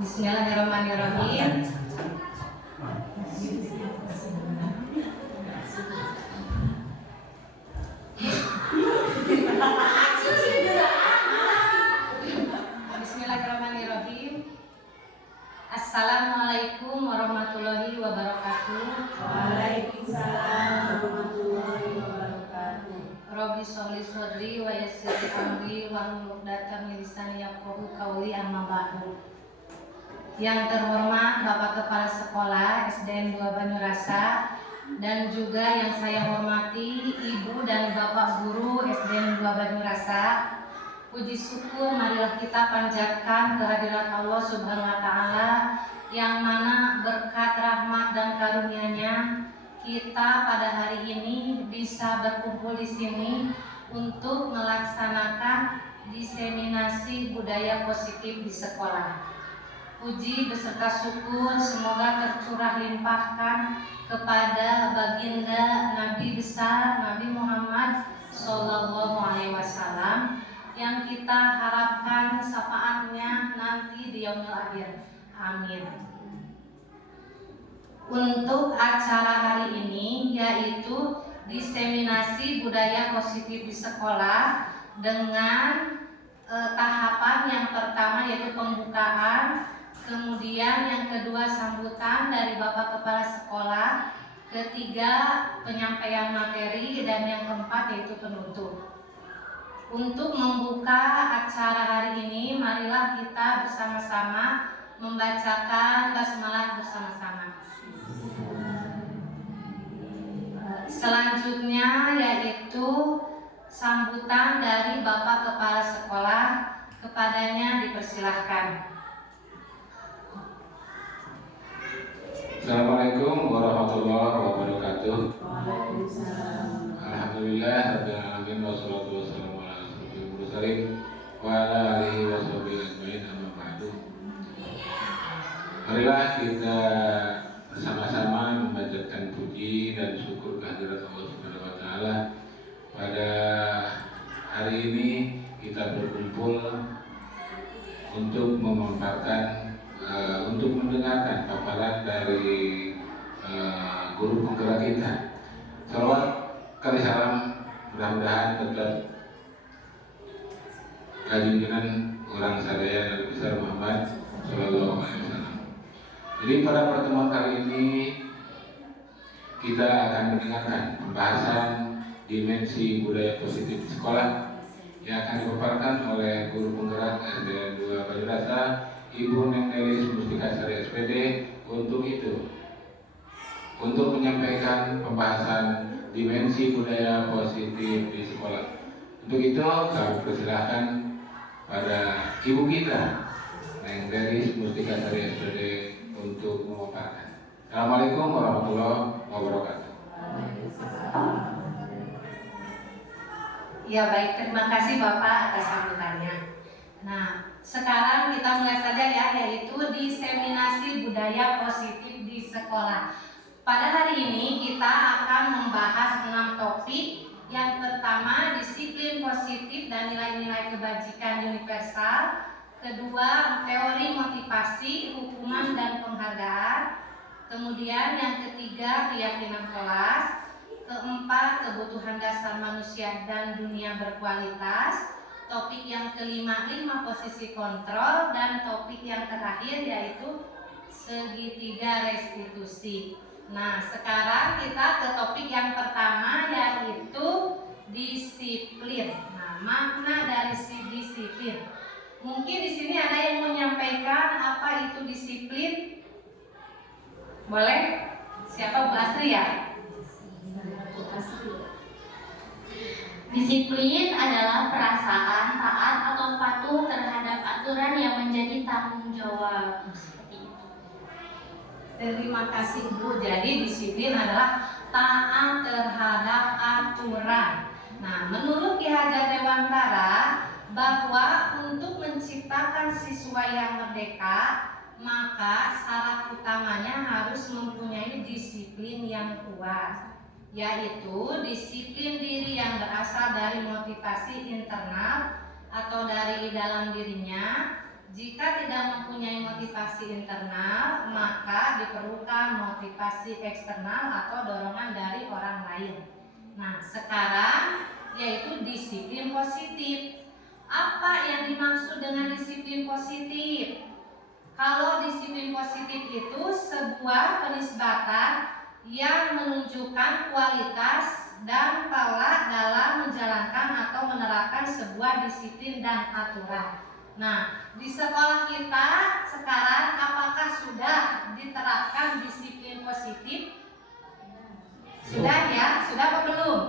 Bismillahirrahmanirrahim. Bismillahirrahmanirrahim. Assalamualaikum warahmatullahi wabarakatuh. Waalaikumsalam warahmatullahi wabarakatuh. Rabbi sholli shodri wa yassir li amri wahlul 'uqdatam min lisani yafqahu qawli, amma ba'du. Yang terhormat Bapak Kepala Sekolah SDN 2 Banyurasa dan juga yang saya hormati Ibu dan Bapak Guru SDN 2 Banyurasa, puji syukur marilah kita panjatkan kehadirat Allah Subhanahu wa Ta'ala, yang mana berkat rahmat dan karunia-Nya kita pada hari ini bisa berkumpul di sini untuk melaksanakan diseminasi budaya positif di sekolah. Puji beserta syukur semoga tercurah limpahkan kepada baginda Nabi besar Nabi Muhammad Sallallahu Alaihi Wasallam, yang kita harapkan syafaatnya nanti di yaumil akhir. Amin. Untuk acara hari ini yaitu diseminasi budaya positif di sekolah dengan tahapan yang pertama yaitu pembukaan, kemudian yang kedua sambutan dari Bapak Kepala Sekolah, ketiga penyampaian materi, dan yang keempat yaitu penutup. Untuk membuka acara hari ini, marilah kita bersama-sama membacakan basmalah bersama-sama. Selanjutnya yaitu sambutan dari Bapak Kepala Sekolah, kepadanya dipersilahkan. Assalamualaikum warahmatullahi wabarakatuh. Waalaikumsalam. Alhamdulillah rabbil alamin wassalatu wassalamu ala asyrofil mursalin wa ala alihi washabihi ajmain, amma ba'du. Marilah kita bersama-sama memanjatkan puji dan syukur kehadirat Allah Subhanahu wa Ta'ala. Pada hari ini kita berkumpul untuk memaparkan, untuk mendengarkan paparan dari guru penggerak kita. Salawat kali salam mudah-mudahan tetap kajungan orang sadaya Nabi besar Muhammad Sallallahu Alaihi Wasallam. Jadi pada pertemuan kali ini kita akan mendengarkan pembahasan dimensi budaya positif di sekolah yang akan dipaparkan oleh guru penggerak SDN 2 Banyurasa, Ibu Neng Nelis Mustika Sari SPD, untuk menyampaikan pembahasan dimensi budaya positif di sekolah. Untuk itu kami persilahkan pada ibu kita Neng Nelis Mustika Sari SPD untuk memaparkan. Assalamualaikum warahmatullahi wabarakatuh. Ya baik, terima kasih Bapak atas sambutannya. Nah, sekarang kita mulai saja ya, yaitu diseminasi budaya positif di sekolah. Pada hari ini kita akan membahas 6 topik. Yang pertama, disiplin positif dan nilai-nilai kebajikan universal. Kedua, teori motivasi, hukuman dan penghargaan. Kemudian yang ketiga, keyakinan kelas. Keempat, kebutuhan dasar manusia dan dunia berkualitas. Topik yang kelima, 5 posisi kontrol. Dan topik yang terakhir yaitu segitiga restitusi. Nah, sekarang kita ke topik yang pertama yaitu disiplin. Nah, makna dari si disiplin. Mungkin di sini ada yang menyampaikan apa itu disiplin? Boleh? Siapa, Bu Astri ya? Disiplin adalah perasaan taat atau patuh terhadap aturan yang menjadi tanggung jawab. Seperti itu. Terima kasih Bu. Jadi disiplin adalah taat terhadap aturan. Nah, menurut Ki Hajar Dewantara bahwa untuk menciptakan siswa yang merdeka, maka syarat utamanya harus mempunyai disiplin yang kuat, yaitu disiplin diri yang berasal dari motivasi internal atau dari dalam dirinya, Jika tidak mempunyai motivasi internal, maka diperlukan motivasi eksternal atau dorongan dari orang lain. Nah, sekarang yaitu disiplin positif. Apa yang dimaksud dengan disiplin positif? Kalau disiplin positif itu sebuah penisbatan yang menunjukkan kualitas dan pola dalam menjalankan atau menerapkan sebuah disiplin dan aturan. Nah, di sekolah kita sekarang apakah sudah diterapkan disiplin positif? Sudah ya? Sudah apa belum?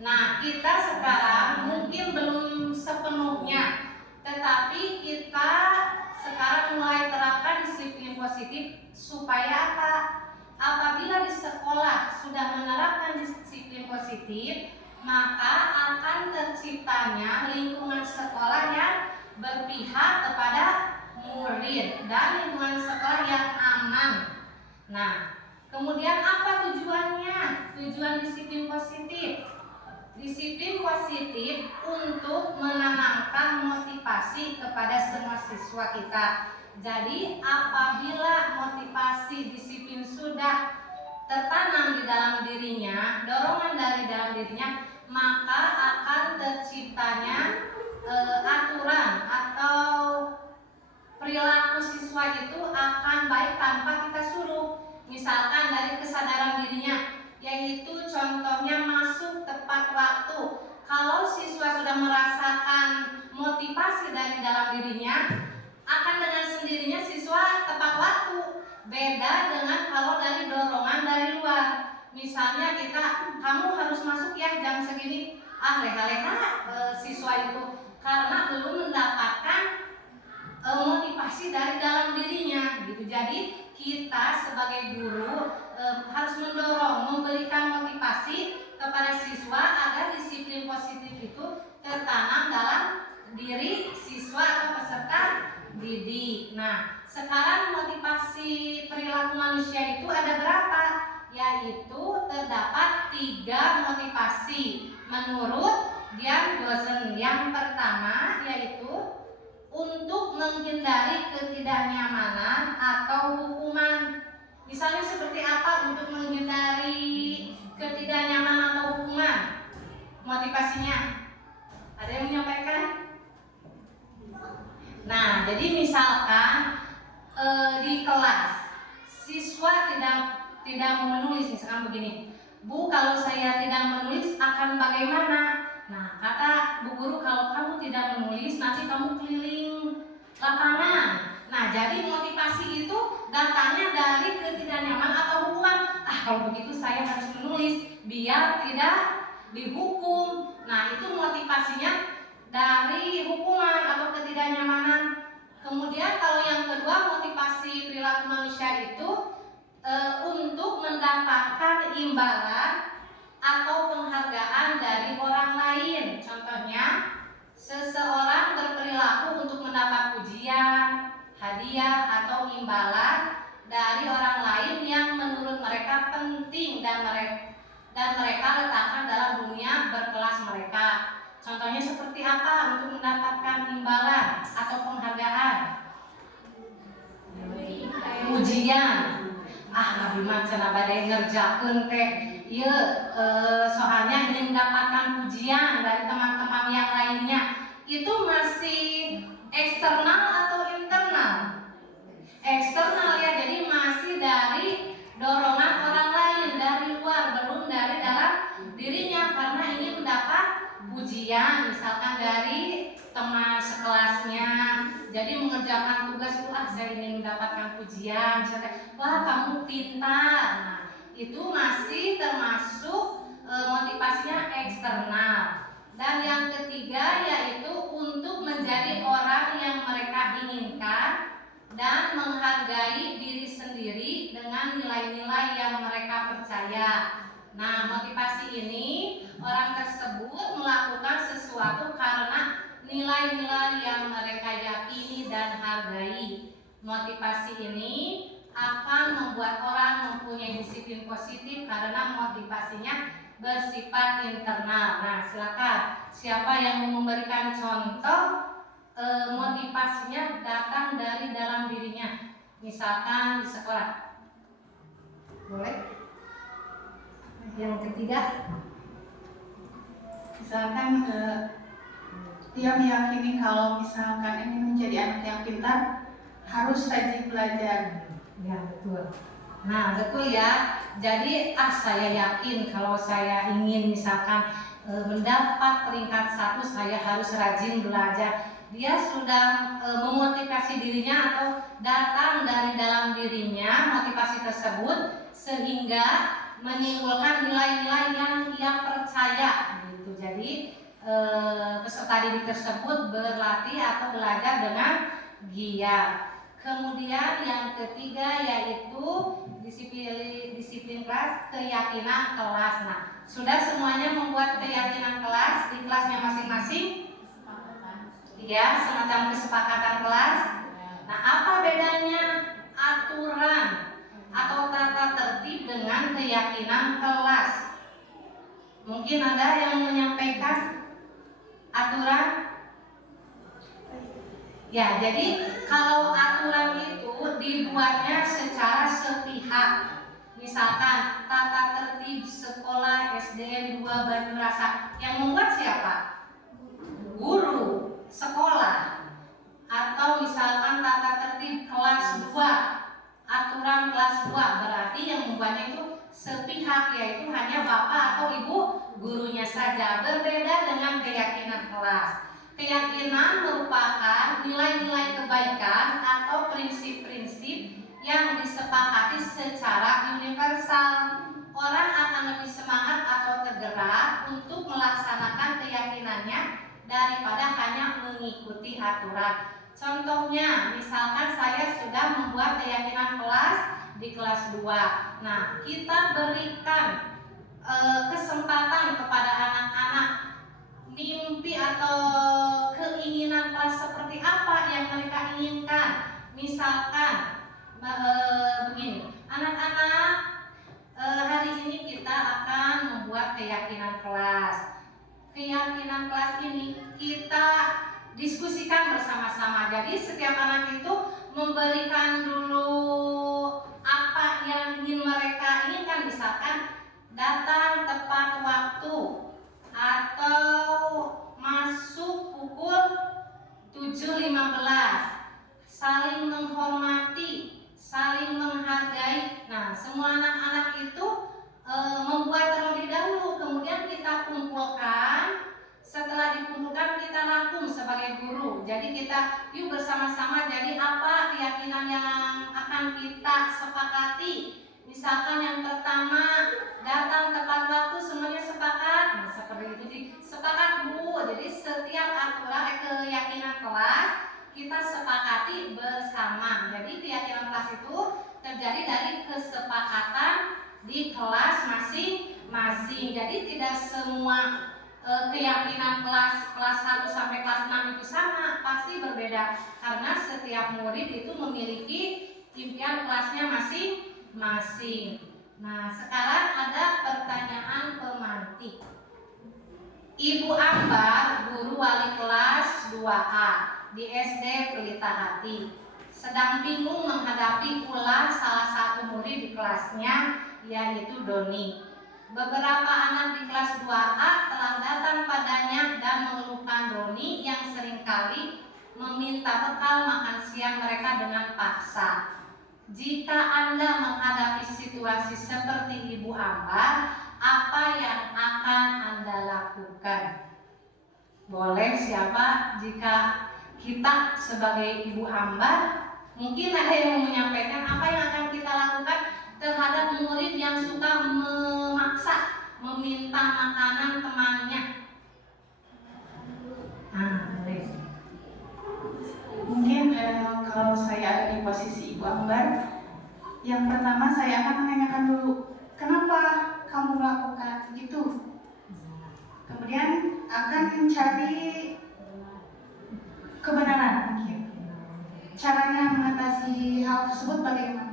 Nah, kita sekarang mungkin belum sepenuhnya, tetapi kita sekarang mulai terapkan disiplin positif supaya apa? Apabila di sekolah sudah menerapkan disiplin positif, maka akan terciptanya lingkungan sekolah yang berpihak kepada murid dan lingkungan sekolah yang aman. Nah, kemudian apa tujuannya? Tujuan disiplin positif. Disiplin positif untuk menanamkan motivasi kepada semua siswa kita. Jadi apabila motivasi disiplin sudah tertanam di dalam dirinya, dorongan dari dalam dirinya, maka akan terciptanya aturan atau perilaku siswa itu akan baik tanpa kita suruh. Misalkan dari kesadaran dirinya, yaitu contohnya masuk tepat waktu. Kalau siswa sudah merasakan motivasi dari dalam dirinya, akan dengan sendirinya siswa tepat waktu. Beda dengan kalau dari dorongan dari luar. Misalnya kamu harus masuk ya jam segini. Leha-leha siswa itu karena belum mendapatkan motivasi dari dalam dirinya gitu. Jadi kita sebagai guru harus mendorong, memberikan motivasi kepada siswa agar disiplin positif itu tertanam dalam diri siswa atau peserta didik. Nah, sekarang motivasi perilaku manusia itu ada berapa? Yaitu terdapat 3 motivasi menurut Dian Dozen. Yang pertama yaitu untuk menghindari ketidaknyamanan atau hukuman. Misalnya seperti apa untuk menghindari ketidaknyamanan atau hukuman? Motivasinya? Ada yang menyampaikan? Nah, jadi misalkan di kelas siswa tidak menulis, misalkan begini, Bu, kalau saya tidak menulis akan bagaimana? Nah, kata Bu Guru, kalau kamu tidak menulis nanti kamu keliling lapangan. Nah, jadi motivasi itu datangnya dari ketidaknyamanan atau hukuman. Kalau begitu saya harus menulis biar tidak dihukum. Nah, itu motivasinya dari hukuman atau ketidaknyamanan. Kemudian kalau yang kedua, motivasi perilaku manusia itu untuk mendapatkan imbalan atau penghargaan dari orang lain. Contohnya, seseorang berperilaku untuk mendapat pujian, hadiah atau imbalan dari orang lain yang menurut mereka penting dan mereka letakkan dalam dunia berkelas mereka. Contohnya seperti apa untuk mendapatkan imbalan atau penghargaan? Ujian. Nabi macana badai ngerjakeun teh ieu soalnya ingin mendapatkan pujian dari teman-teman yang lainnya. Itu masih eksternal atau internal? Eksternal ya, jadi masih dari dorongan orang lain dari luar, belum dari dalam dirinya karena ingin mendapat pujian misalkan dari teman sekelasnya. Jadi mengerjakan tugas itu saya ingin mendapatkan pujian, misalnya wah kamu pintar. Nah, itu masih termasuk motivasinya eksternal. Dan yang ketiga yaitu untuk menjadi orang yang mereka inginkan dan menghargai diri sendiri dengan nilai-nilai yang mereka percaya. Nah, motivasi ini orang tersebut melakukan sesuatu karena nilai-nilai yang mereka yakini dan hargai. Motivasi ini akan membuat orang mempunyai disiplin positif karena motivasinya bersifat internal. Nah, silakan siapa yang mau memberikan contoh motivasinya datang dari dalam dirinya. Misalkan di sekolah. Boleh? Yang ketiga, Misalkan dia meyakini kalau misalkan ingin menjadi anak yang pintar harus rajin belajar. ya betul. Nah betul ya. Jadi saya yakin kalau saya ingin misalkan mendapat peringkat 1, saya harus rajin belajar. Dia sudah memotivasi dirinya atau datang dari dalam dirinya motivasi tersebut sehingga menimbulkan nilai-nilai yang ia percaya gitu. Jadi peserta didik tersebut berlatih atau belajar dengan giat. Kemudian yang ketiga yaitu disiplin kelas, keyakinan kelas. Nah, sudah semuanya membuat keyakinan kelas di kelasnya masing-masing? Ya, semacam kesepakatan kelas. Nah, apa bedanya aturan atau tata tertib dengan keyakinan kelas? Mungkin ada yang menyampaikan aturan? Ya, jadi kalau aturan itu dibuatnya secara sepihak. Misalkan tata tertib sekolah SDN 2 Banyurasa, yang membuat siapa? Guru sekolah. Atau misalkan tata tertib kelas 2, aturan kelas 2, berarti yang membuatnya itu sepihak, yaitu hanya bapak atau ibu gurunya saja. Berbeda dengan keyakinan kelas. Keyakinan merupakan nilai-nilai kebaikan atau prinsip-prinsip yang disepakati secara universal. Orang akan lebih semangat atau tergerak untuk melaksanakan keyakinannya daripada hanya mengikuti aturan. Contohnya, misalkan saya sudah membuat keyakinan kelas di kelas 2. Nah, kita berikan kesempatan kepada anak-anak mimpi atau keinginan kelas seperti apa yang mereka inginkan. Misalkan begini, anak-anak, hari ini kita akan membuat keyakinan kelas. Keyakinan kelas ini kita diskusikan bersama-sama. Jadi setiap anak itu memberikan dulu apa yang ingin mereka inginkan. Misalkan datang tepat waktu atau masuk pukul 7.15, saling menghormati, saling menghargai. Nah, semua anak-anak itu membuat terlebih dahulu, kemudian kita kumpulkan. Setelah dikumpulkan kita rangkum sebagai guru. Jadi kita yuk bersama-sama, jadi apa keyakinan yang akan kita sepakati. Misalkan yang pertama, datang tepat waktu, semuanya sepakat. Nah, seperti itu, jadi sepakat Bu. Jadi setiap aturan keyakinan kelas kita sepakati bersama. Jadi keyakinan kelas itu terjadi dari kesepakatan di kelas masing-masing. Jadi tidak semua keyakinan kelas 1 sampai kelas 6 itu sama, pasti berbeda karena setiap murid itu memiliki impian kelasnya masing-masing. Nah, sekarang ada pertanyaan pemantik. Ibu Ambar, guru wali kelas 2A di SD Pelita Hati, sedang bingung menghadapi ulah salah satu murid di kelasnya, yaitu Doni. Beberapa anak di kelas 2A telah datang padanya dan mengeluhkan Doni yang seringkali meminta bekal makan siang mereka dengan paksa. Jika Anda menghadapi situasi seperti Ibu Ambar, apa yang akan Anda lakukan? Boleh siapa jika kita sebagai Ibu Ambar, mungkin ada yang menyampaikan apa yang akan kita lakukan terhadap murid yang suka memaksa meminta makanan temannya. Boleh. Mungkin kalau saya ada di posisi Ibu Ambar, yang pertama saya akan menanyakan dulu, kenapa kamu melakukan gitu? Kemudian akan mencari kebenaran. Caranya mengatasi hal tersebut bagaimana?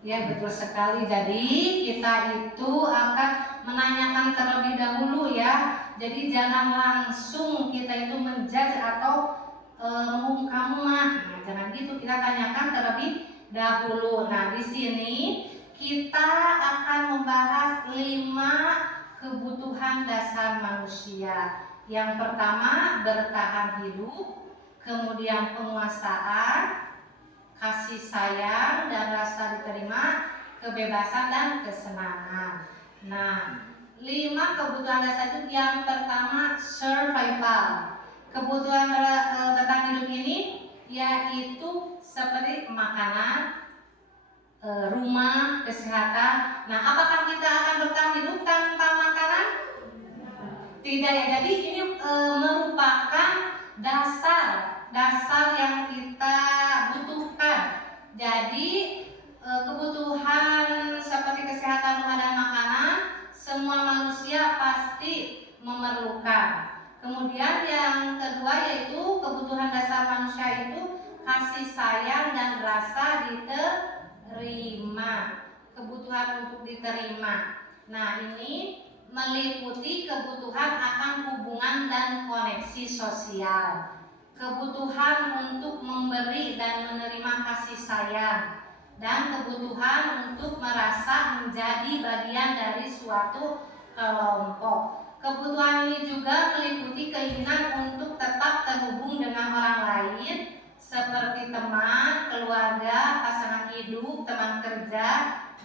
Ya, betul sekali. Jadi kita itu akan menanyakan terlebih dahulu ya. Jadi jangan langsung kita itu menjudge atau menghukum kamu mah. Nah, jangan gitu, kita tanyakan terlebih dahulu. Nah, di sini kita akan membahas 5 kebutuhan dasar manusia. Yang pertama, bertahan hidup, kemudian penguasaan, kasih sayang dan rasa diterima, kebebasan dan kesenangan. Nah, 5 kebutuhan dasar itu yang pertama survival. Kebutuhan bertahan hidup ini yaitu seperti makanan, rumah, kesehatan. Nah, apakah kita akan bertahan hidup tanpa makanan? Tidak ya. Jadi ini merupakan dasar yang kita butuhkan. Jadi kebutuhan seperti kesehatan, rumah dan makanan semua manusia pasti memerlukan. Kemudian yang kedua yaitu kebutuhan dasar manusia itu kasih sayang dan rasa diterima. Kebutuhan untuk diterima. Nah, ini meliputi kebutuhan akan hubungan dan koneksi sosial, kebutuhan untuk memberi dan menerima kasih sayang, dan kebutuhan untuk merasa menjadi bagian dari suatu kelompok. Kebutuhan ini juga meliputi keinginan untuk tetap terhubung dengan orang lain seperti teman, keluarga, pasangan hidup, teman kerja,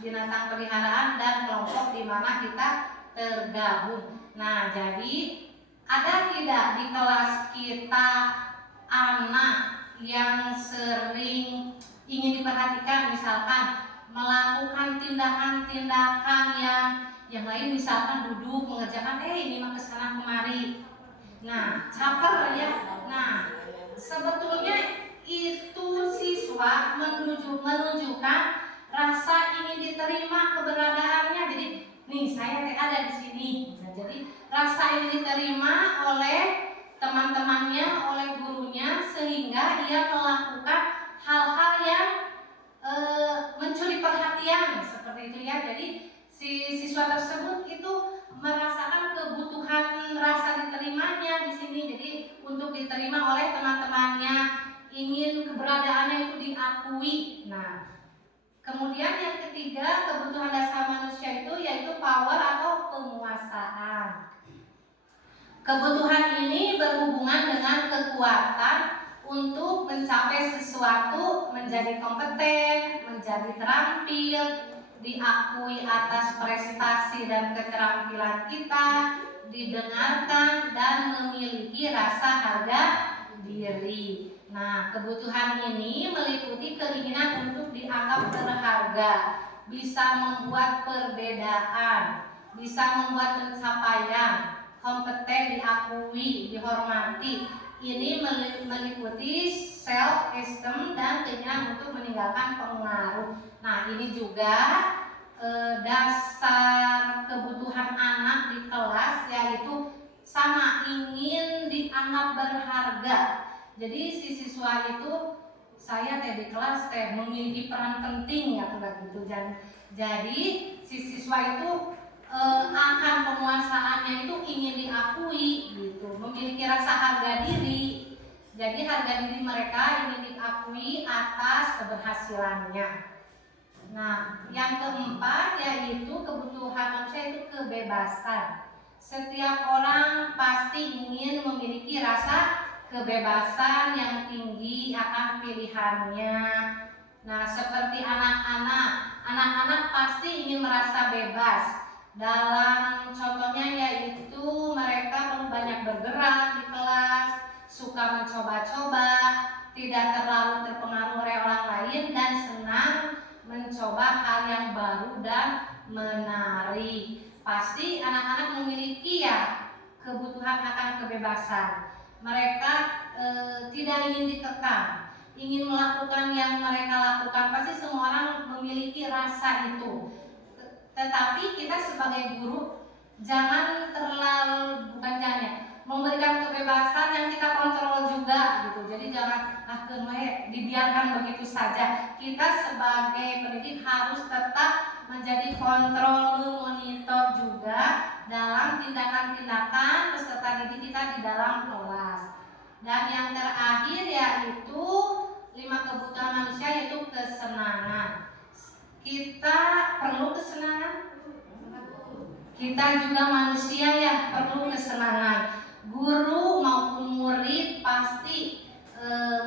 binatang peliharaan, dan kelompok di mana kita tergabung. Nah, jadi ada tidak di kelas kita anak yang sering ingin diperhatikan, misalkan melakukan tindakan-tindakan yang lain, misalkan duduk mengerjakan ini mah kesana kemari. Nah, caper ya. Nah, sebetulnya itu siswa menunjukkan rasa ingin diterima keberadaannya. Jadi nih saya ada di sini. Nah, jadi rasa ingin diterima oleh teman-temannya, oleh gurunya, sehingga ia melakukan hal-hal yang mencuri perhatian seperti itu ya. Jadi si siswa tersebut itu merasakan kebutuhan rasa diterimanya di sini. Jadi untuk diterima oleh teman-temannya, ingin keberadaannya itu diakui. Nah, kemudian yang ketiga kebutuhan dasar manusia itu yaitu power atau penguasaan. Kebutuhan ini berhubungan dengan kekuatan untuk mencapai sesuatu, menjadi kompeten, menjadi terampil, diakui atas prestasi dan keterampilan kita, didengarkan, dan memiliki rasa harga diri. Nah, kebutuhan ini meliputi keinginan untuk dianggap berharga, bisa membuat perbedaan, bisa membuat pencapaian, kompeten, diakui, dihormati. Ini meliputi self esteem dan keinginan untuk meninggalkan pengaruh. Nah, ini juga dasar kebutuhan anak di kelas, yaitu sama, ingin dianggap berharga. Jadi si siswa itu, saya di kelas memiliki peran penting ya gitu. Jadi si siswa itu akan penguasaannya itu ingin diakui gitu, memiliki rasa harga diri. Jadi harga diri mereka ingin diakui atas keberhasilannya. Nah, yang keempat yaitu kebutuhan manusia itu kebebasan. Setiap orang pasti ingin memiliki rasa kebebasan yang tinggi akan pilihannya. Nah, seperti anak-anak pasti ingin merasa bebas. Dalam contohnya yaitu mereka perlu banyak bergerak di kelas, suka mencoba-coba, tidak terlalu terpengaruh oleh orang lain, dan senang mencoba hal yang baru dan menarik. Pasti anak-anak memiliki kebutuhan akan kebebasan. Mereka tidak ingin dikekang, ingin melakukan yang mereka lakukan. Pasti semua orang memiliki rasa itu. Tetapi kita sebagai guru jangan terlalu, memberikan kebebasan yang kita kontrol juga gitu. Jadi jangan dibiarkan begitu saja. Kita sebagai pendidik harus tetap menjadi kontrol, memonitor juga dalam tindakan-tindakan peserta didik kita di dalam kelas. Dan yang terakhir yaitu 5 kebutuhan manusia, yaitu kesenangan. Kita perlu kesenangan. Kita juga manusia yang perlu kesenangan. Guru maupun murid pasti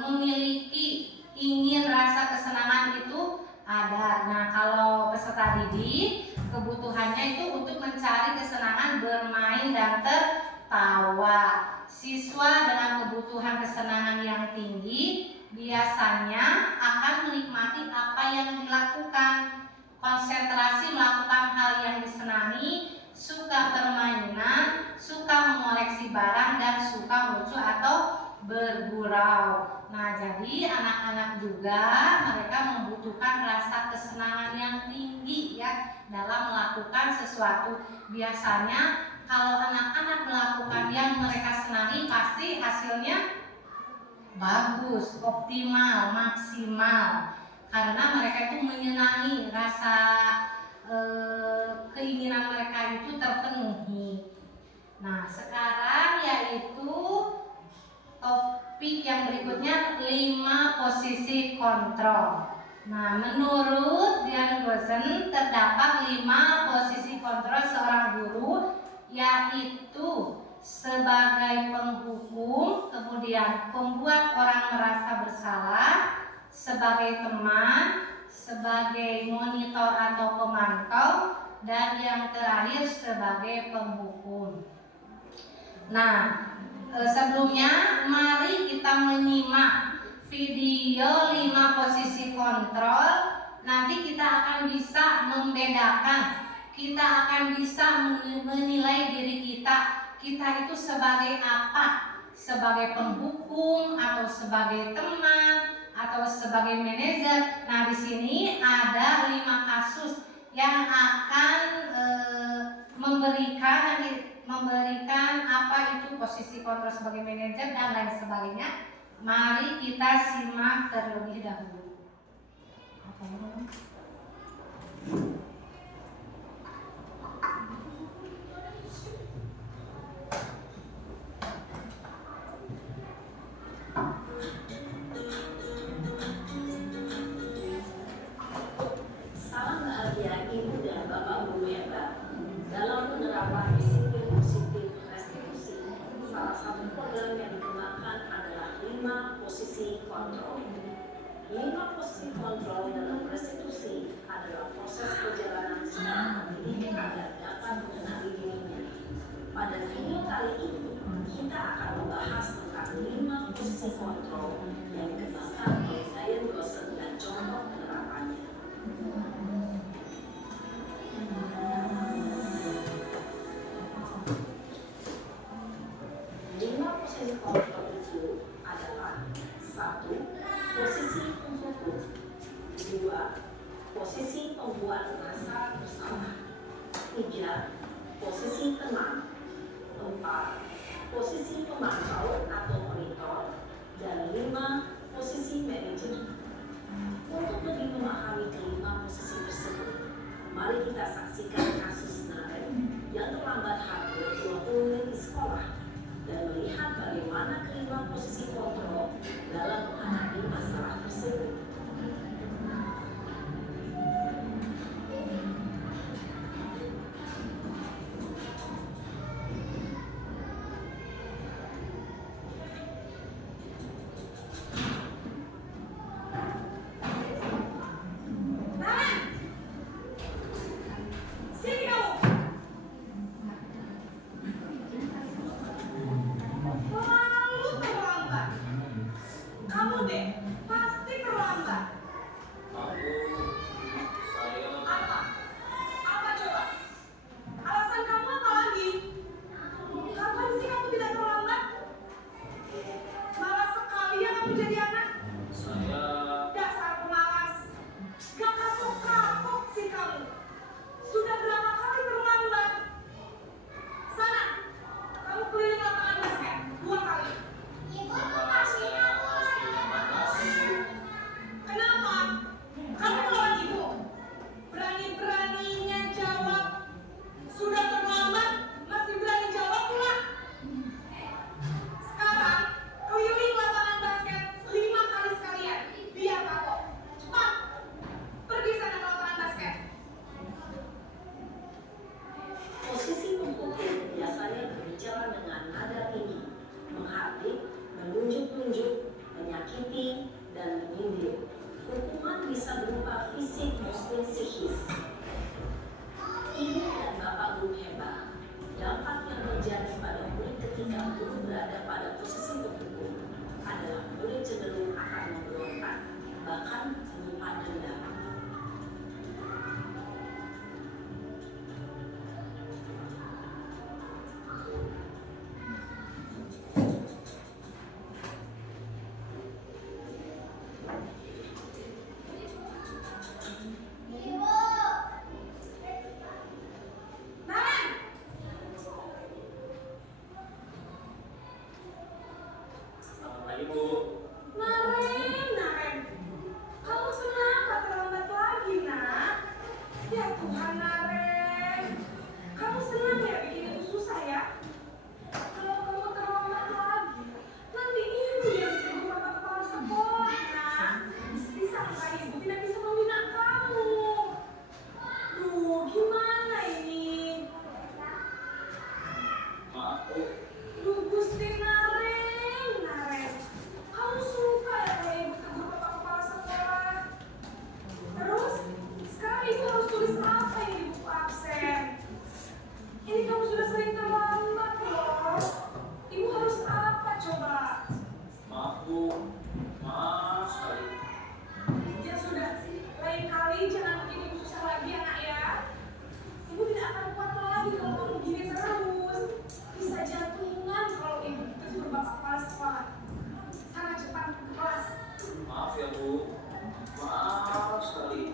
memiliki ingin rasa kesenangan itu ada. Nah, kalau peserta didik kebutuhannya itu untuk mencari kesenangan bermain dan tertawa. Siswa dengan kebutuhan kesenangan yang tinggi biasanya akan menikmati apa yang dilakukan, konsentrasi melakukan hal yang disenangi, suka permainan, suka mengoleksi barang, dan suka lucu atau bergurau. Nah, jadi anak-anak juga mereka membutuhkan rasa kesenangan yang tinggi ya dalam melakukan sesuatu. Biasanya kalau anak-anak melakukan yang mereka senangi pasti hasilnya bagus, optimal, maksimal. Karena mereka itu menyenangi, rasa keinginan mereka itu terpenuhi. Nah, sekarang yaitu topik yang berikutnya 5 posisi kontrol. Nah, menurut Dian Gosen terdapat 5 posisi kontrol seorang guru, yaitu sebagai penghukum, kemudian pembuat orang merasa bersalah, sebagai teman, sebagai monitor atau pemantau, dan yang terakhir sebagai penghukum. Nah, sebelumnya mari kita menyimak video 5 posisi kontrol. Nanti kita akan bisa membedakan, kita akan bisa menilai diri kita itu sebagai apa, sebagai penghukum atau sebagai teman atau sebagai manajer. Nah, di sini ada 5 kasus yang akan memberikan apa itu posisi kontrol sebagai manajer dan lain sebagainya. Mari kita simak terlebih dahulu. Salam bahagia Ibu dan Bapak Guru yang baru. Dalam penerapan disiplin positif restitusi, salah satu program yang digunakan adalah 5 posisi kontrol. 5 posisi kontrol dalam restitusi adalah proses perjalanan seorang pendidik agar dapat mengenali dirinya. Pada video kali ini, kita akan membahas tentang 5 posisi kontrol yang dikembangkan oleh Dian Gosen dan contoh penerapannya. 5 posisi kontrol itu adalah: 1. Posisi penghukum. 2. Posisi pembuat merasa bersalah. 3. Posisi teman. 4. Posisi pemantau atau monitor. Dan 5. Posisi manajer. Untuk lebih memahami kelima posisi tersebut, mari kita saksikan kasus Naren yang terlambat hampir 20 menit di sekolah dan melihat bagaimana kelima posisi kontrol dalam menghadapi masalah tersebut. bisa berupa fisik maupun psikis. Ibu dan bapak guru hebat, dampak yang terjadi pada murid ketika guru berada pada posisi tertentu adalah murid cenderung akan memberontak, bahkan menyimpan dendam. Selamat pagi, Bu. Naren, kamu kenapa terlambat lagi, nak? Ya Tuhan, Naren, kamu senang ya bikin ibu susah ya? Kalau kamu terlambat lagi, nanti ibu yang ditegur sama kepala sekolah, nak. Disangka ibu tidak bisa membina kamu. Duh, gimana ini? Maaf, Bu. Duh, Gusti Naren, kamu suka ya kalau ibu tegur bapak kepala sekolah? Terus, sekarang ibu harus tulis apa yang di buku absen? Ini kamu sudah sering terlambat loh. Ibu harus apa coba? Maaf, Bu. Maaf sekali. Ya sudah, lain kali jangan bikin ibu susah lagi ya nak ya. Ibu tidak akan kuat lagi kalau kamu gini terus. Bisa jantungan kalau ibu tegur bapak kepala sekolah. Sana cepat ke kelas. Maaf ya, Bu. Maaf sekali.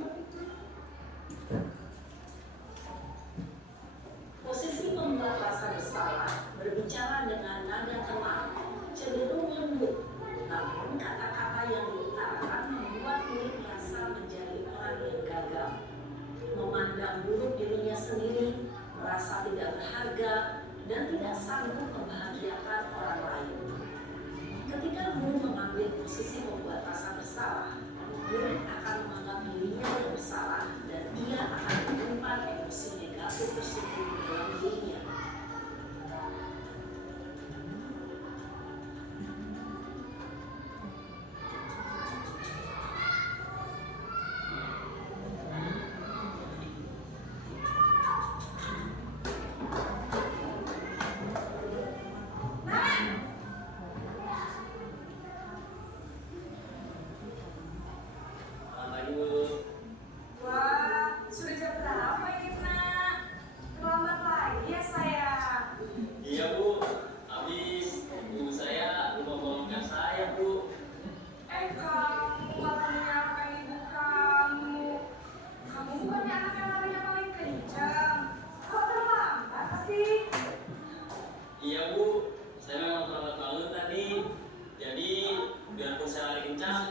Posisi membuat rasa bersalah berbicara dengan nada tenang, cenderung lembut, namun kata-kata yang diutarakan membuat murid merasa menjadi orang yang gagal, memandang buruk dirinya sendiri, merasa tidak berharga, dan tidak sanggup membahagiakan orang lain. Ketika guru mengambil posisi membuat rasa bersalah, murid akan menganggap dirinya yang bersalah dan ia akan menyimpan emosi negatif tersebut dalam dirinya. Selamat pagi, Bu. Wah, sudah jam berapa ini nak? Terlambat lagi ya saya. Iya, Bu. Habis ibu saya lupa bawakan saya, Bu. Kamu malah menyalahkan ibu kamu. Kamu bukannya anak yang larinya paling kencang. Kok terlambat sih? Iya, Bu. Saya memang terlambat banget tadi. Jadi, biarpun saya lari kencang,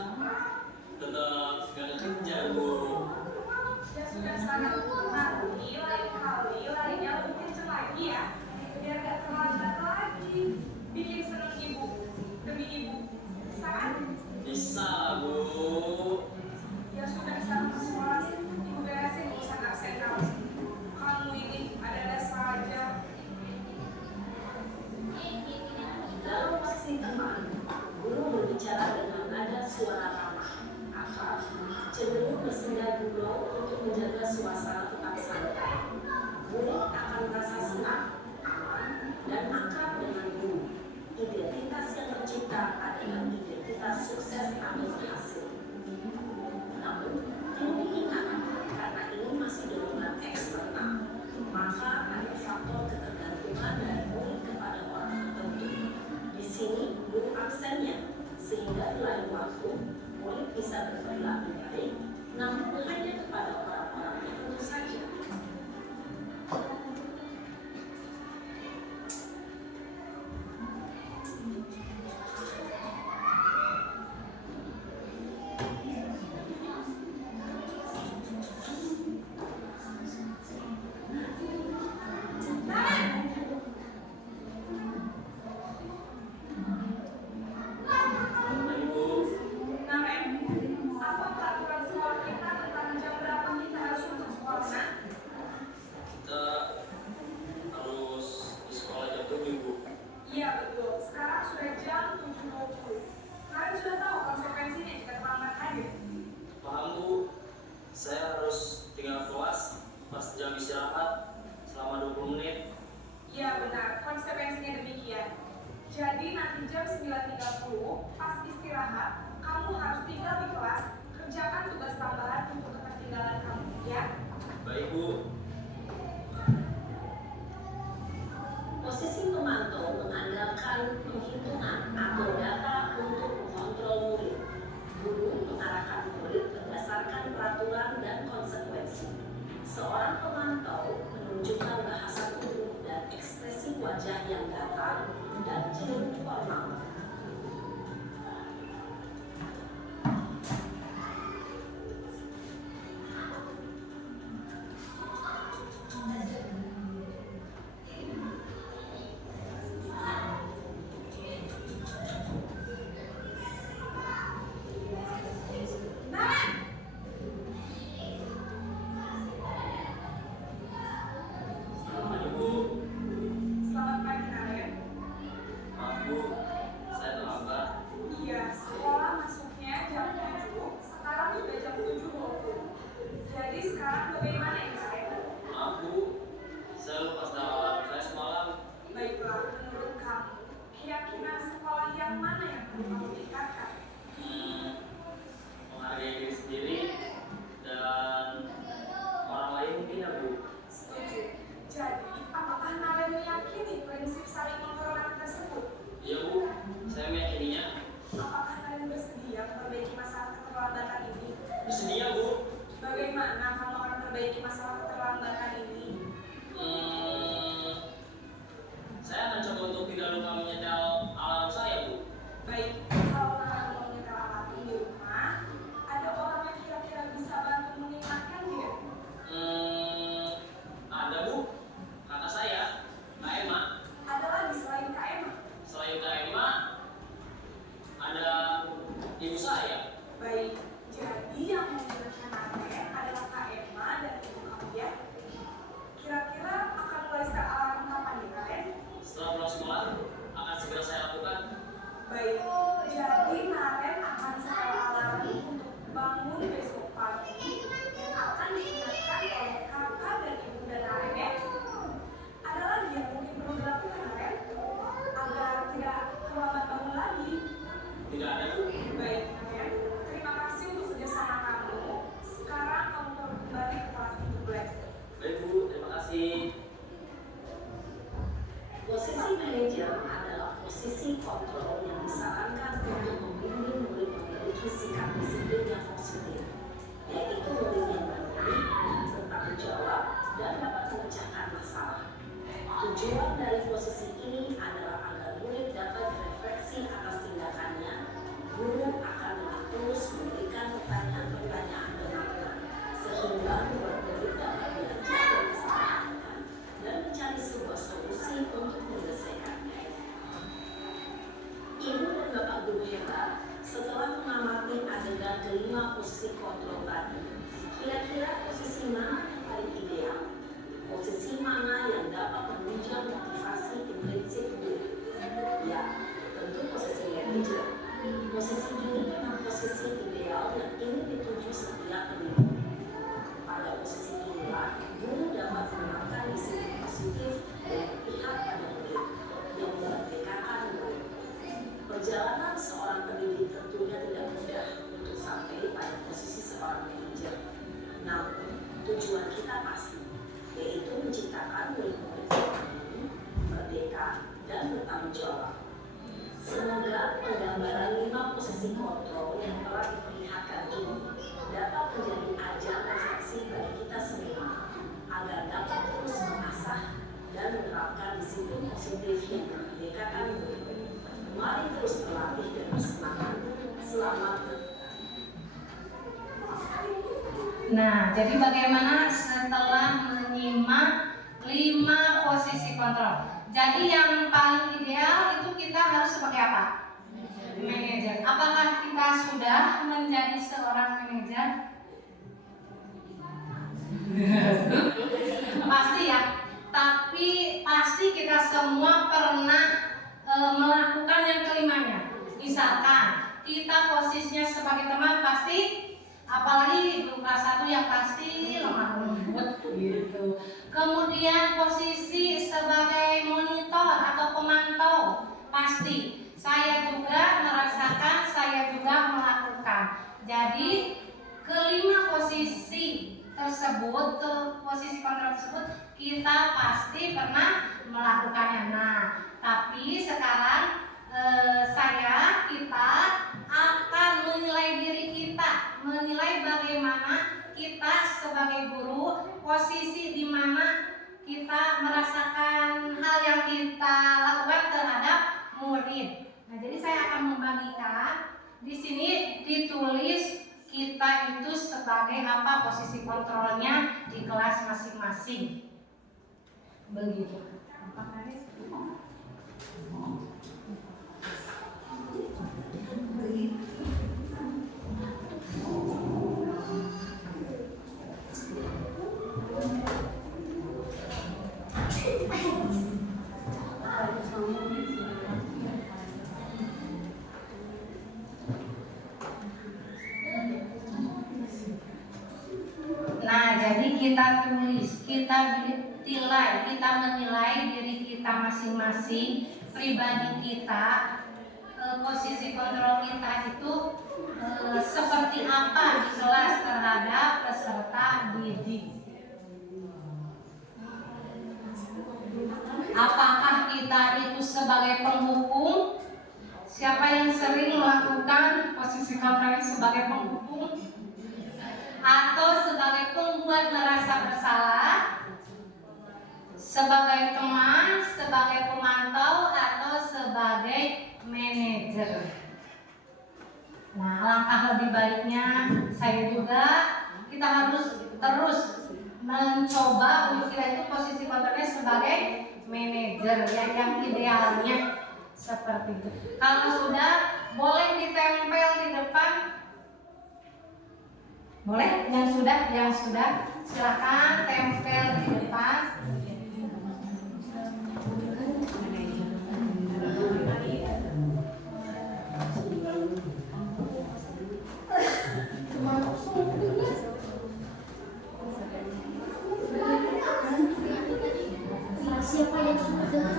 tetap gak kekejar, Bu. Ya sudah sana, nanti lain kali larinya lebih kencang lagi ya. Biar gak terlambat lagi. Bikin seneng ibu, demi ibu. Bisa kan? Bisa, Bu. Ya sudah sana ke sekolah, ibu beresin urusan absen kamu. Kamu ini ada saja. Dalam posisi tenang, guru berbicara dengan nada suara ramah, akrab, cenderung bersenda gurau untuk menjaga suasana tetap santai. Murid akan merasa senang, aman, dan akrab dengan guru. Identitas yang tercipta adalah identitas sukses atau berhasil. Namun, perlu diingat, karena ini masih dorongan eksternal, maka ada faktor ketergantungan dari murid kepada orang tertentu. Di sini guru absennya, sehingga di lain waktu murid bisa berperilaku baik, namun hanya kepada orang-orang tertentu saja. Selamat pagi, Bu. Naren, apa peraturan sekolah kita nanti jam 9.30 pas istirahat, kamu harus tinggal di kelas, kerjakan tugas tambahan untuk ketertinggalan kamu, ya? Baik, Bu. Posisi pemantau mengandalkan penghitungan atau data untuk mengontrol murid. Guru mengarahkan murid berdasarkan peraturan dan konsekuensi. Seorang pemantau menunjukkan bahasa tubuh dan ekspresi wajah yang datar dan cenderung formal. Aduh, Bu. Selamat pagi, Naren. Maaf, Bu. Saya terlambat. Iya, sekolah masuknya jam 7, sekarang sudah jam 7.20. Jadi sekarang bagaimana ya, Naren? Maaf, Bu. Saya lupa alarm saya semalam. Baiklah, menurut kamu, keyakinan sekolah yang mana yang perlu kamu tingkatkan? Menghargai diri sendiri dan orang lain mungkin ya, Bu. Setuju. Jadi, apakah Naren meyakini prinsip saling menghormati tersebut? Iya, Bu. Saya meyakininya. Apakah Naren bersedia memperbaiki masalah keterlambatan ini? Bersedia, Bu. Bagaimana kamu akan memperbaiki masalah keterlambatan ini? Saya akan coba untuk tidak lupa menyetel alarm saya, Bu. Baik, kalau Naren mau menyetel alarm di rumah, ada orang yang kira-kira bisa bantu mengingatkan dia? Ada, Bu. Kakak saya, Kak Emma. Ada lagi selain Kak Emma? Selain Kak Emma, ada ibu saya. Baik, jadi yang mengingatkan Naren adalah Kak Emma dan ibu kamu ya? Kira-kira akan mulai set alarm kapan nih, Naren? Setelah pulang sekolah, akan segera saya lakukan. Baik, jadi Naren akan setel alarm untuk bangun besok pagi dan akan diingatkan oleh kakak dan ibu dan Naren ya. Ada lagi yang mungkin perlu dilakukan Naren agar tidak terlambat bangun lagi. Tidak ada, Bu. Baik Naren, terima kasih untuk kerjasama kamu. Sekarang kamu perlu kembali ke kelas untuk belajar. Baik, Bu. Terima kasih. Posisi manajer adalah posisi kontrol yang disarankan untuk membimbing murid memiliki sikap disiplin yang positif, yaitu murid yang mandiri, bertanggung jawab, dan dapat memecahkan masalah. Tujuan dari posisi ini adalah agar murid dapat berefleksi atas tindakannya. Guru akan dengan tulus memberikan pertanyaan-pertanyaan bermakna, sehingga membuat murid dapat belajar dari kesalahannya dan mencari sebuah solusi untuk menyelesaikannya. Ibu dan Bapak Guru hebat, setelah mengamati adegan kelima posisi kontrol tadi, kira-kira posisi mana yang paling ideal? Posisi mana yang dapat menunjang motivasi intrinsik murid? Ya, tentu posisi manajer. Posisi ini memang posisi ideal yang ingin dituju setiap pendidik. Pada posisi inilah, guru dapat menggunakan disiplin positif dan pihak pada murid yang memerdekakan murid. Perjalanan seorang pendidik tentunya tidak mudah untuk sampai pada posisi seorang manajer. Namun, tujuan kita pasti, yaitu menciptakan murid-murid yang mandiri, merdeka, dan bertanggung jawab. Semoga penggambaran 5 posisi kontrol yang telah diperlihatkan ini dapat menjadi ajang refleksi bagi kita semua agar dapat terus mengasah dan menerapkan disiplin positif yang memerdekakan murid. Mari terus berlatih dan bersemangat. Selamat. Nah, jadi bagaimana setelah menyimak 5 posisi kontrol? Jadi yang paling ideal itu kita harus sebagai apa? Manajer. Apakah kita sudah menjadi seorang manajer? Pasti ya. Tapi pasti kita semua pernah melakukan yang kelimanya. Misalkan kita posisinya sebagai teman pasti, apalagi guru kelas 1 yang pasti lemah lembut gitu. Kemudian posisi sebagai monitor atau pemantau pasti. Jadi kelima posisi tersebut, posisi kontrol tersebut kita pasti pernah melakukannya. Nah, tapi sekarang kita akan menilai diri kita, menilai bagaimana kita sebagai guru, posisi di mana kita merasakan hal yang kita lakukan terhadap murid. Nah, jadi saya akan membagikan di sini ditulis kita itu sebagai apa posisi kontrolnya di kelas masing-masing. Begitu. Nah, jadi kita tulis, kita menilai diri kita masing-masing, pribadi kita, posisi kontrol kita itu seperti apa di kelas terhadap peserta didik. Apakah kita itu sebagai penghukum? Siapa yang sering melakukan posisi kontrolnya sebagai penghukum? Atau sebagai pembuat merasa bersalah, sebagai teman, sebagai pemantau, atau sebagai manajer. Nah, langkah lebih baiknya kita harus terus mencoba untuk kita itu posisi kontrolnya sebagai manajer ya, yang idealnya seperti itu. Kalau sudah, boleh ditempel di depan. Boleh? Yang sudah silakan tempel di depan. Siapa yang sudah?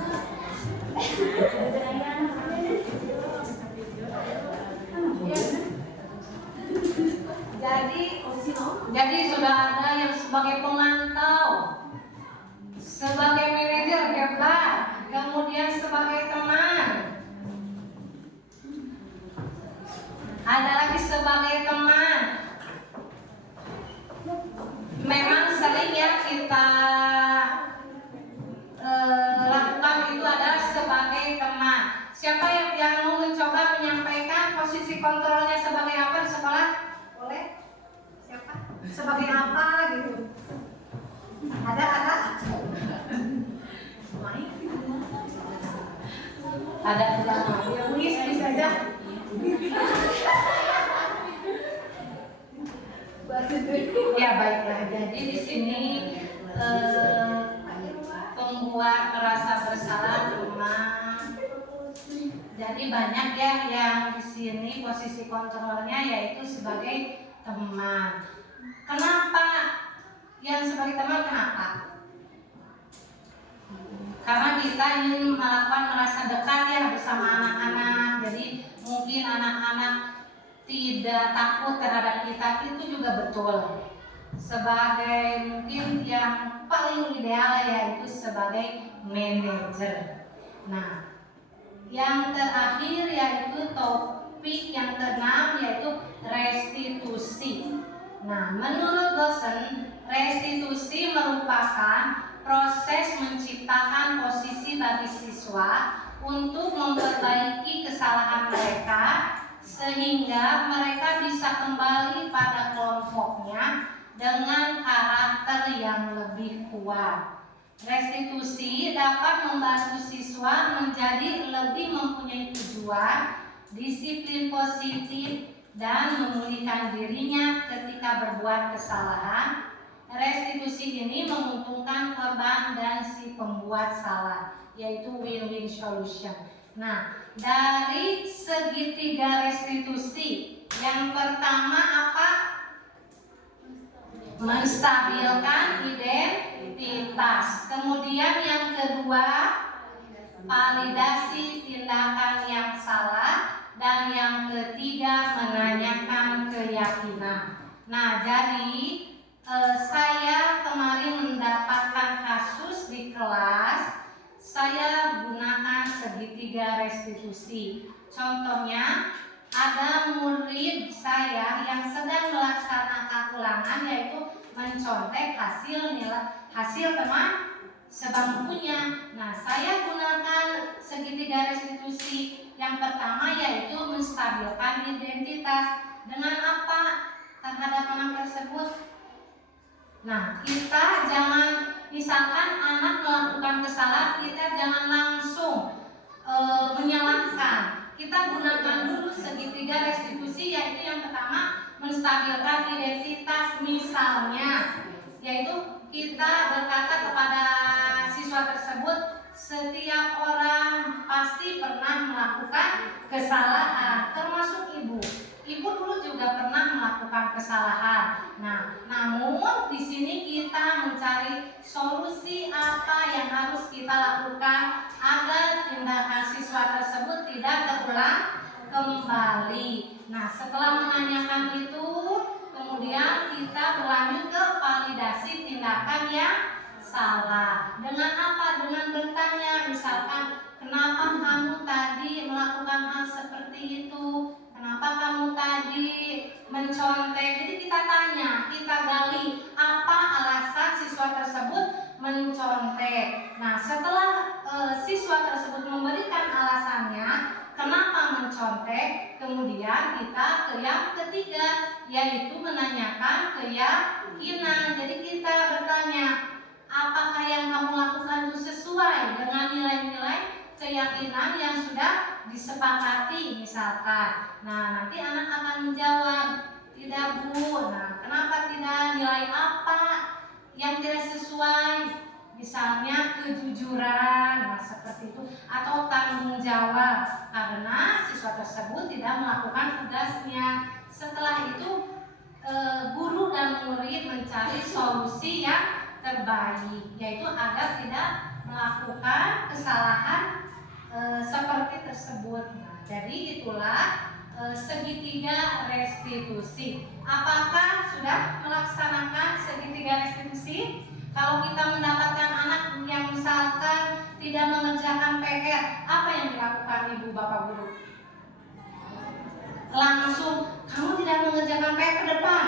Jadi sudah ada yang sebagai pemantau, sebagai manajer hebat, kemudian sebagai teman, ada lagi sebagai teman. Memang sering ya kita lakukan itu adalah sebagai teman. Siapa yang mau mencoba menyampaikan posisi kontrolnya sebagai apa di sekolah? Boleh? Siapa? Sebagai apa gitu? Ada? Ada yang bisa aja. Ya baiklah. Jadi di sini pembuat merasa bersalah teman. Jadi banyak ya yang di sini posisi kontrolnya yaitu sebagai teman. Kenapa yang sebagai teman? Kenapa? Karena kita ingin melakukan merasa dekat ya bersama anak-anak. Jadi mungkin anak-anak tidak takut terhadap kita, itu juga betul. Sebagai mungkin yang paling ideal yaitu sebagai manajer. Nah, yang terakhir yaitu topik yang keenam yaitu restitusi. Nah, menurut dosen, restitusi merupakan proses menciptakan posisi bagi siswa untuk memperbaiki kesalahan mereka sehingga mereka bisa kembali pada kelompoknya dengan karakter yang lebih kuat. Restitusi dapat membantu siswa menjadi lebih mempunyai tujuan, disiplin positif, dan memulihkan dirinya ketika berbuat kesalahan. Restitusi ini menguntungkan korban dan si pembuat salah, yaitu win-win solution. Nah, dari segitiga restitusi, yang pertama apa? Menstabilkan identitas. Kemudian yang kedua, validasi tindakan yang salah. Dan yang ketiga, menanyakan keyakinan. Nah, jadi saya kemarin mendapatkan kasus di kelas, saya gunakan segitiga restitusi. Contohnya, ada murid saya yang sedang melaksanakan ulangan, yaitu mencontek hasil teman sebangkunya. Nah, saya gunakan segitiga restitusi. Yang pertama yaitu menstabilkan identitas. Dengan apa terhadap anak tersebut? Nah, kita jangan, misalkan anak melakukan kesalahan, kita jangan langsung menyalahkan. Kita gunakan dulu segitiga restitusi, yaitu yang pertama menstabilkan identitas. Misalnya, yaitu kita berkata kepada siswa tersebut, setiap orang pasti pernah melakukan kesalahan, termasuk ibu. Ibu dulu juga pernah melakukan kesalahan. Nah, namun di sini kita mencari solusi apa yang harus kita lakukan agar tindakan siswa tersebut tidak terulang kembali. Nah, setelah menanyakan itu, kemudian kita berlanjut ke validasi tindakan yang salah. Dengan apa? Dengan bertanya, misalkan, kenapa kamu tadi melakukan hal seperti itu? Kenapa kamu tadi mencontek? Jadi kita tanya, kita gali apa alasan siswa tersebut mencontek. Nah, setelah siswa tersebut memberikan alasannya kenapa mencontek, kemudian kita ke yang ketiga, yaitu menanyakan keyakinan. Jadi kita bertanya, apakah yang kamu lakukan itu sesuai dengan nilai-nilai keyakinan yang sudah disepakati misalkan. Nah, nanti anak akan menjawab, tidak Bu. Nah, kenapa tidak? Nilai apa yang tidak sesuai? Misalnya kejujuran, nah seperti itu, atau tanggung jawab karena siswa tersebut tidak melakukan tugasnya. Setelah itu guru dan murid mencari solusi yang terbaik, yaitu agar tidak melakukan kesalahan seperti tersebut. Nah, jadi itulah segitiga restitusi. Apakah sudah melaksanakan segitiga restitusi? Kalau kita mendapatkan anak yang misalkan tidak mengerjakan PR, apa yang dilakukan ibu bapak guru? Langsung, kamu tidak mengerjakan PR, ke depan.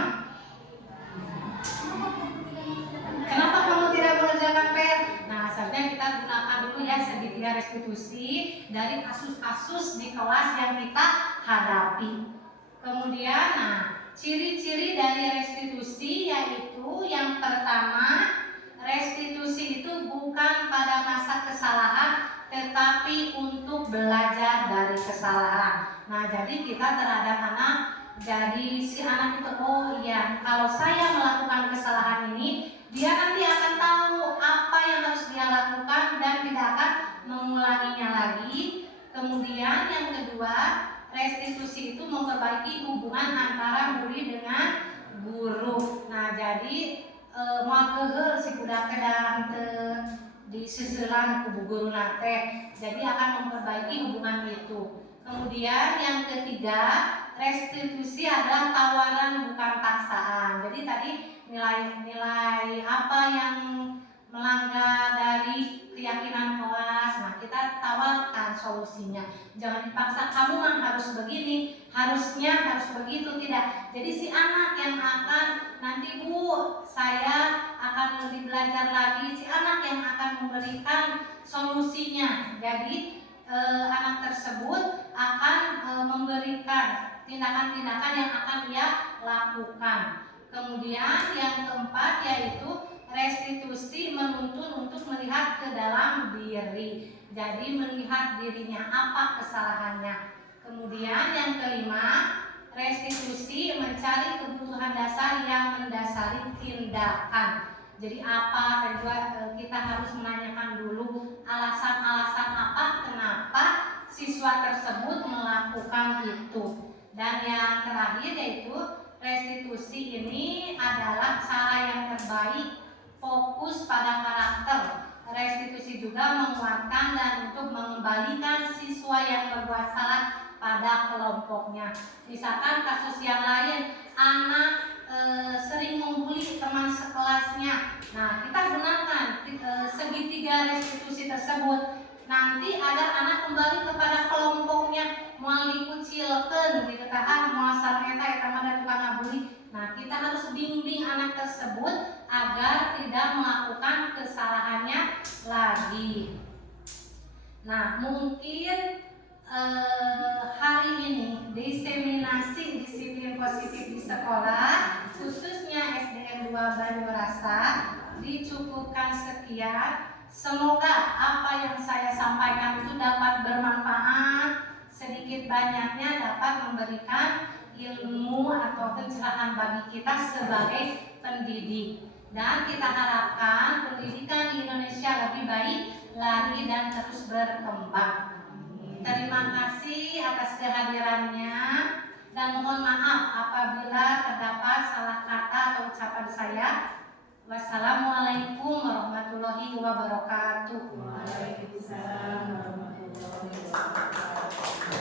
Kenapa kamu tidak mengerjakan PR? Nah, seharusnya kita gunakan dulu ya segitiga restitusi dari kasus-kasus di kelas yang kita hadapi. Kemudian, nah, ciri-ciri dari restitusi yaitu yang pertama, restitusi itu bukan pada masa kesalahan, tetapi untuk belajar dari kesalahan. Nah, jadi kita terhadap anak, jadi si anak itu, oh iya, kalau saya melakukan kesalahan ini, dia nanti akan tahu apa yang harus dia lakukan dan tidak akan mengulanginya lagi. Kemudian yang kedua, restitusi itu memperbaiki hubungan antara murid dengan guru. Nah, jadi mageheur si budak teh di sisilan kubu guru nate, jadi akan memperbaiki hubungan itu. Kemudian yang ketiga, restitusi adalah tawaran bukan paksaan. Jadi tadi nilai-nilai apa yang melanggar dari keyakinan kelas, nah kita tawarkan solusinya. Jangan dipaksa, kamu mah harus begini, harusnya harus begitu, tidak. Jadi si anak yang akan nanti Bu, saya akan lebih belajar lagi, si anak yang akan memberikan solusinya. Jadi anak tersebut akan memberikan tindakan-tindakan yang akan dia lakukan. Kemudian yang keempat yaitu restitusi menuntun untuk melihat ke dalam diri. Jadi melihat dirinya apa kesalahannya. Kemudian yang kelima, restitusi mencari kebutuhan dasar yang mendasari tindakan. Jadi apa? Kedua, kita harus menanyakan dulu alasan-alasan apa kenapa siswa tersebut melakukan itu. Dan yang terakhir yaitu restitusi ini adalah cara yang terbaik, fokus pada karakter. Restitusi juga menguatkan dan untuk mengembalikan siswa yang berbuat salah pada kelompoknya. Misalkan kasus yang lain, anak sering membuli teman sekelasnya. Nah, kita gunakan segitiga restitusi tersebut. Nanti agar anak kembali kepada kelompoknya, mau dikucilkan gitu kan, mau sareta eta mah tukang ngabuli. Nah, kita harus bimbing anak tersebut agar tidak melakukan kesalahannya lagi. Nah, mungkin hari ini diseminasi disiplin positif di sekolah, khususnya SDN 2 Banyurasa, dicukupkan sekian. Semoga apa yang saya sampaikan itu dapat bermanfaat, sedikit banyaknya dapat memberikan ilmu atau pencerahan bagi kita sebagai pendidik. Dan kita harapkan pendidikan di Indonesia lebih baik lagi dan terus berkembang. Terima kasih atas kehadirannya dan mohon maaf apabila terdapat salah kata atau ucapan saya. Wassalamualaikum warahmatullahi wabarakatuh. Waalaikumsalam warahmatullahi wabarakatuh.